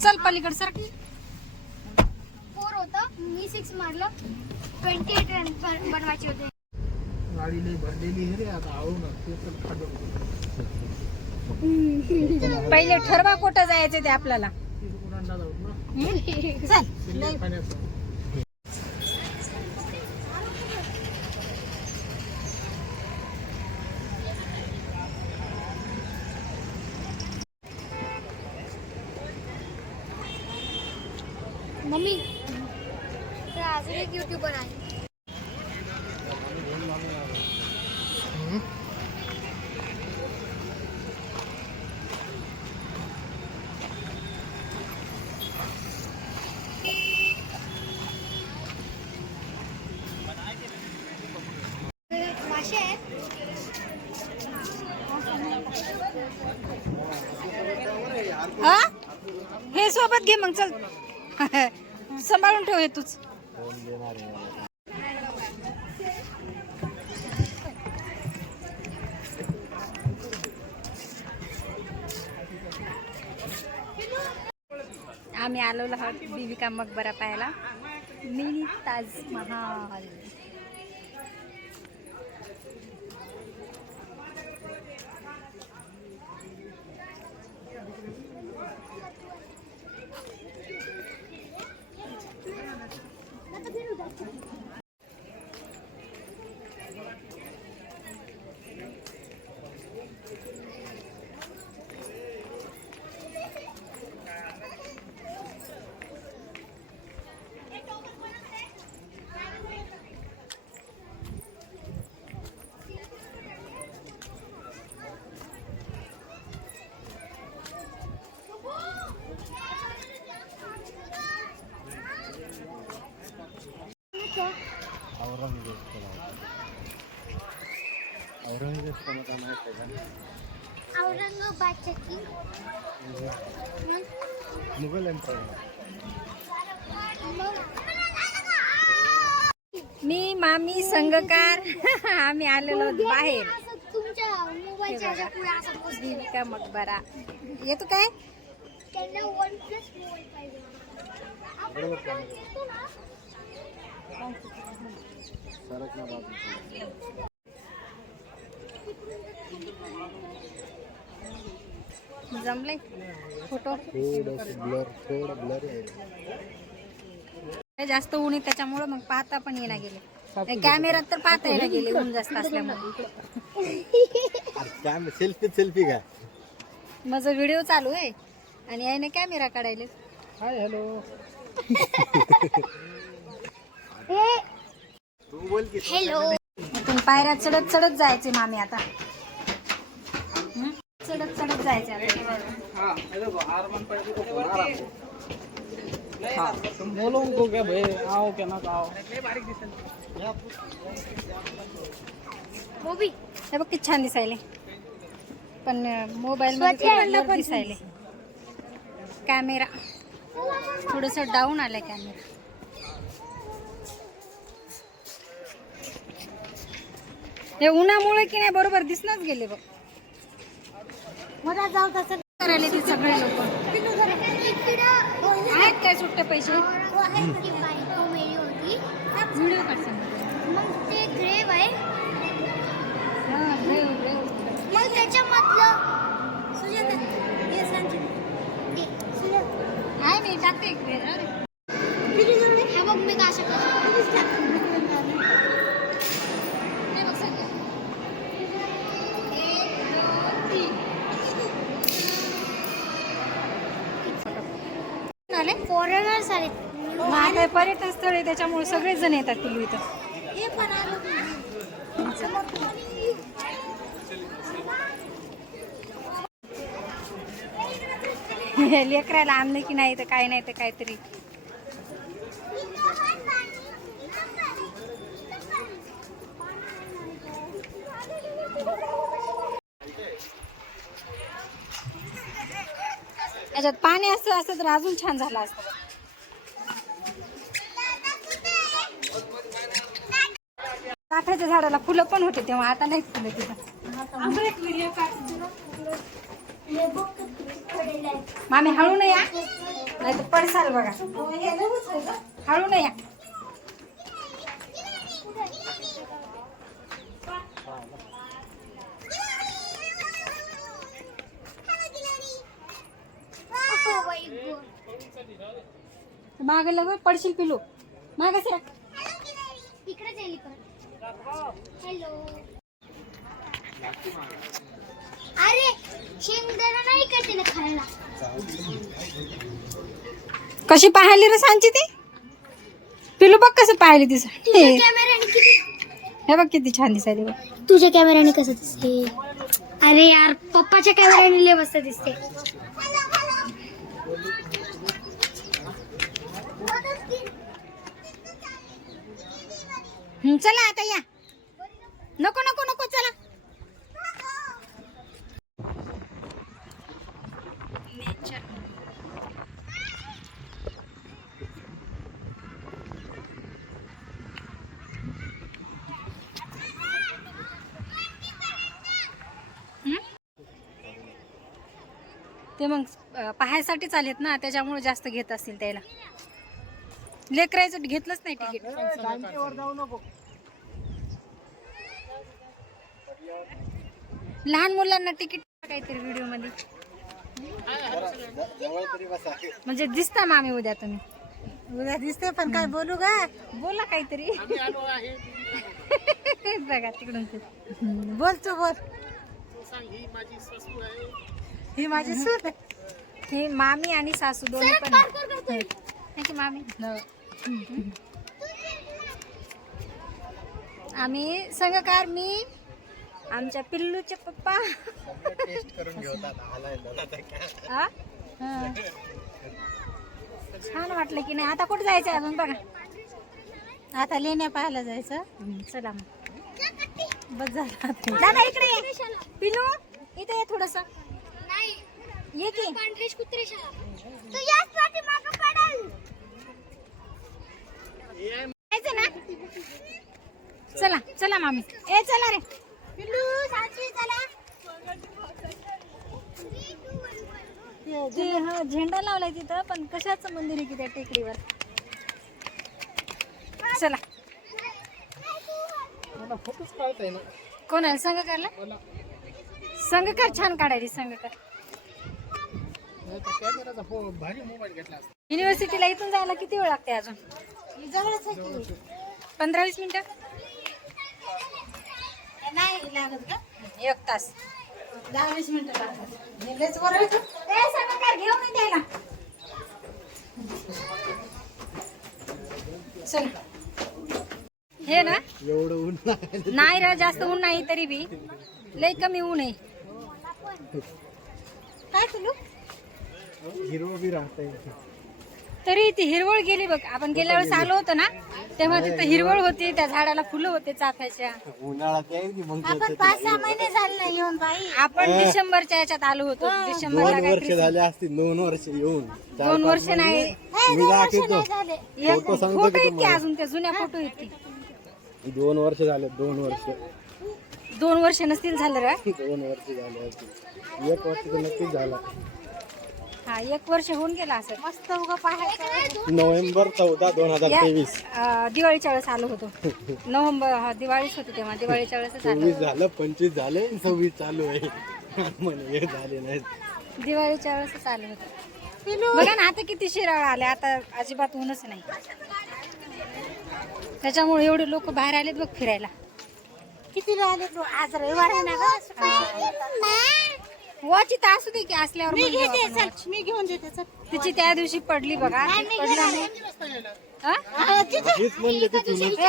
चल पलीकडे sir. Four होतं. मी सिक्स मारलं. ट्वेंटी एट रन बन- बनवायचे होते. पहिले ठरवा कुठं जायचं ते आपल्याला? चल. मम्मी तर अजून एक युट्यूबर आहे. मासे आहेत. हा? हे सोबत घे मग चल. सांभाळून ठेव तूच. आम्ही आलो आहोत बीबी मकबरा पाहायला. मिनी ताजमहाल 確かに。माहीत आहे का मुघल एम्पायर मी मामी संघकार. आम्ही आलेलो आहोत बाहेर. असं तुमच्या मोबाईलच्या ह्याच्या पुढे असं पोस्ट बीबी का मकबरा. येतो काय? त्यांना वन प्लस मोबाईल पाहिजे. आपण आता येतो ना. सरक ना जमले फोटो? ब्लर थोडं ब्लर आहे. जास्त ऊन आहे त्याच्यामुळे मग पाहता पण येणार गेले. कॅमेऱ्यात तर पाहता येणार गेले ऊन जास्त असल्यामुळे. सेल्फी सेल्फी काय माझा व्हिडिओ चालू आहे आणि याने कॅमेरा काढायले. Hi hello. तू बोल की. हॅलो. पायऱ्या चढत चढत जायचे मामी आता? चढत चढत जायचे आता. तुम बोलो उनको क्या भाई आओ क्या ना आओ. मोबी हे बघ किती छान दिसायले. पण मोबाईल. मध्ये दिसायले. कॅमेरा थोडस डाऊन आलाय कॅमेरा हे उन्हामुळे की नाही बरोबर दिसनाच गेले बघ. मला जाऊ तसं करायला ते सगळे लोक. आहेत काय सुट्टे पैसे? आहे ती होती व्हिडिओ काढ मग ते ग्रेव आहे मग त्याच्यामधलं सुजाता, हे आहे मी टाकते अरे. हे बघ मी का असं करतो हे बघ सगळं. एक, दोन, तीन. आले फॉरेनर्स आले. हे पर्यटन स्थळ आहे त्याच्यामुळे सगळेच जण येतात पिलू इथं. हे पण लेकराला आणलं की नाही तर काय नाही तर काहीतरी. याच्यात पाणी असतं असतं तर अजून छान झालं असतं. काठाच्या झाडाला फुलं पण होते तेव्हा आता नाही फुलं तिथं. मामी हळू नये नाही तर पडसाल बघा. हळू नये मागे लग पडशील पिलू. मागे सर हॅलो अरे शेंगदाणा नाही का तिला खायला? कशी पाहिली रे सांगची ती? पिलू बघ कसं पाहिली ती तुझ्या कॅमेऱ्याने किती हे बघ किती छान दिसायली बघ. तुझ्या कॅमेऱ्याने कसं दिसते? अरे यार पप्पाच्या कॅमेऱ्याने लय मस्त दिसते. चला आता या. नको नको नको चला. ते मग पाहायसाठीच आलेत ना त्याच्यामुळे जास्त घेत असतील त्याला. लेकरायचं घेतलंच नाही तिकीट. लहान मुलांना तिकीट काहीतरी व्हिडिओमध्ये म्हणजे दिसता मामी उद्या तुम्ही. उद्या दिसते पण काय बोलू का बोला काहीतरी. बघा तिकडून. बोल तू बोल. ही माझी सून ही मामी आणि सासू दोन्ही पण. त्यांची मामी आम्ही संघकार मी आमच्या पिल्लूचे पप्पा? हा. छान वाटलं की नाही. आता कुठे जायचं अजून बघा. आता लेण्या पाहायला जायचं. चला मग. बस झालं आता. दादा इकडे. ये. पिल्लू इथे ये थोडस. नाही. ये की. तू याच पाठी मागं पडाल जायचं ना? चला चला मामी. ए चला रे. हा झेंडा लावलाय तिथं पण कशाचं मंदिर आहे की त्या टेकडीवर? चला. काढता ना कोणाला? संघकारला संघकार छान काढायची संघकार युनिव्हर्सिटीला इथून जायला किती वेळ लागते अजून? पंधरा वीस मिनिटं? नाही लागत का? एक तास. दहा वीस मिनिटं लागतात. नेलेच बरं द्यायला चल. हे ना? एवढं ऊन. नाही. रे जास्त ऊन नाही तरी बी. लय कमी ऊन आहे. काय तुलू? हिरवं बी राहतंय. तरी ती हिरवळ गेली बघ. आपण गेल्या वेळेस आलो होतो ना तेव्हा तिथं हिरवळ होती त्या झाडाला फुलं होते चाफ्याच्या. उन्हाळ्यात यायची मग आपण पाच सहा महिने झाले नाही येऊन बाई. आपण डिसेंबरच्या याच्यात आलो होतो. डिसेंबरला दोन काय वर्ष झाले असतील दोन वर्ष येऊन. चार दोन पाच वर्ष नाही. महिने मी दाखवतो झाले. एक फोटो सांगतो फोटो की आहेत की अजून त्या जुन्या फोटो आहेत की दोन वर्ष झाले दोन वर्ष. दोन वर्ष नसतील झालं रे. दोन वर्ष झाले असतील एक वर्ष तर नक्कीच झाला. हा एक वर्ष होऊन गेला असं मस्त उगा पाहायचं. नोव्हेंबर चौदा दोन हजार तेवीस. अं, दिवाळीच्या वेळेस आलो होतो. नोव्हेंबर हा दिवाळीच होती तेव्हा. दिवाळीच्या वेळेसच आलो चोवीस झालं पंचवीस झाले सव्वीस चालू आहे. म्हणे हे झाले नाहीत दिवाळीच्या वेळेसच आलो होतो. बघा ना आता किती शिराळ आले. आता अजिबात ऊनच नाही. त्याच्यामुळे एवढे लोक बाहेर आलेत बघ फिरायला. किती तू आज रविवार आहे ना ग? इथं असू दे की असल्यावर मी घेते आपण चल. मी घेऊन देते चल. तिची त्या दिवशी पडली बघा. ती हा? हा, हेच म्हणले तुला. ए,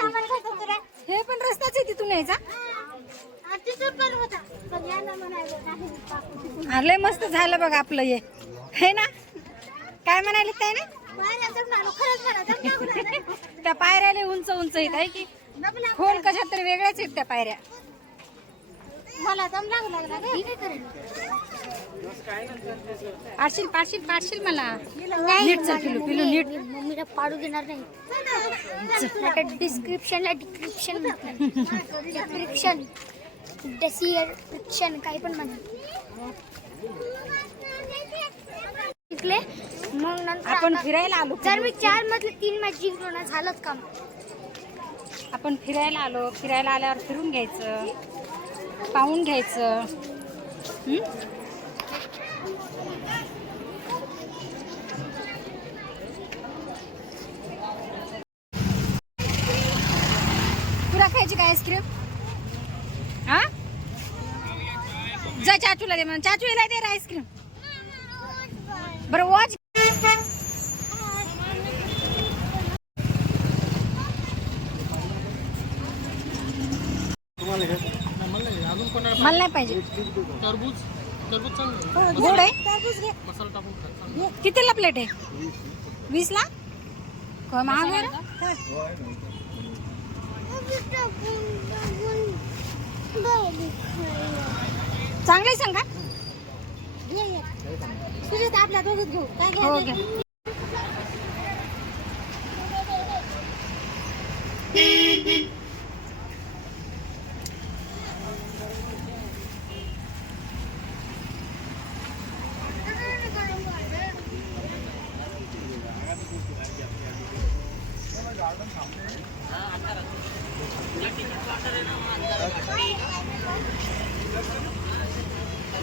आम्हाला काय रे? हे पण रस्ताच आहे तिथून यायचा. हा, पण होता. पण नाही मस्त झालं बघ आपलं हे. हे ना? काय म्हणाले काय ना? खरंच लागला. त्या पायऱ्या लय उंच उंच आहेत आहे की? खोल कशात तरी वेगळ्याच आहेत त्या पायऱ्या. मला दम लागू लागला. पाडशील पाडशील पाडशील मला. नीट चल पिलू पिलू नीट. मम्मीला पाडू देणार नाही. डिस्क्रिप्शनला डिस्क्रिप्शन डिस्क्रिप्शन डेसिक्रिप्शन काही पण म्हणा. जिंकले मग नंतर आपण फिरायला आलो जर मी चार मधले तीन मॅच जिंकलो ना झालंच काम आपण फिरायला आलो. फिरायला आल्यावर फिरून घ्यायचं. पाहून घ्यायचं. तुला खायची काय आईस्क्रीम? हा जा चाचूला दे म्हणून. चाचूला दे आईस्क्रीम. बरं वॉच तुम्हाला घ्यायचं मला नाही पाहिजे. गोड आहे. कितीला प्लेट आहे? वीस ला काय महाग आहे रे? चांगलं आहे सांगा आपल्या दोघीत घेऊ. काय हो घ्यायचं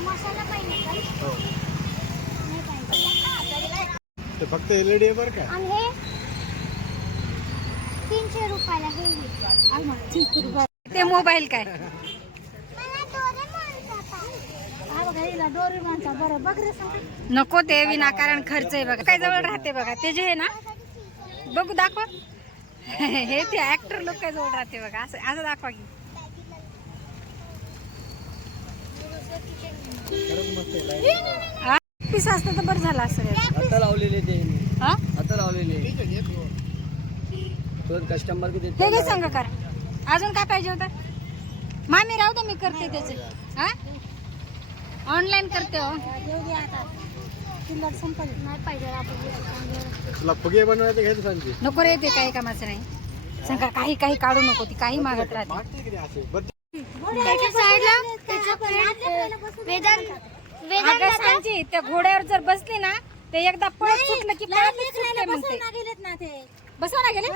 मसाला पाहिजे का? नाही पाहिजे. ते फक्त एलईडी आहे बरं का? आणि हे तीनशे रुपयाला हे. ते मोबाईल काय? हा बघा हिला डोरेमॉनचा. बरं बघ रे सांग. नको ते विनाकारण खर्च आहे बघा. काय जवळ राहते बघा. ते जे आहे ना बघू दाखवा. हे ते ऍक्टर लोक काय जवळ राहते बघा. असं असं दाखवा की. हा? पीस असतं तर बरं झालं असं. आता लावलेले ते. हा? आता लावलेले. तो कस्टमर किती ते घे सांग कर. अजून काय पाहिजे होतं? मामी राहू दे मी करते त्याचे. हा? ऑनलाईन करते हो. देऊ दे आता. चिल्लर संपल. नाही पाहिजे आपण तुला फुगे बनवायचं घ्यायचं सांगते नको रे ते काही कामाचं नाही. सांगा काही काही काढू नको ती काही मागत राहते. साईडला त्याच्या वेदांत अगं सांगची त्या घोड्यावर जर बसली ना ते एकदा पळत सुटलं की पळत सुटले लेकराला मग ते. बसवून गेलेत ना ते. बसवा ना गेले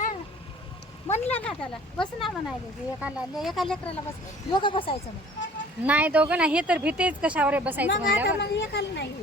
म्हणलं ना त्याला बस ना म्हणायले एकाला एका लेकराला बस दोघं बसायचं नाही दोघं ना हे तर भीतेच कशावर आहे बसायचं मग आता म्हणल्यावर. मग एकाला नाही.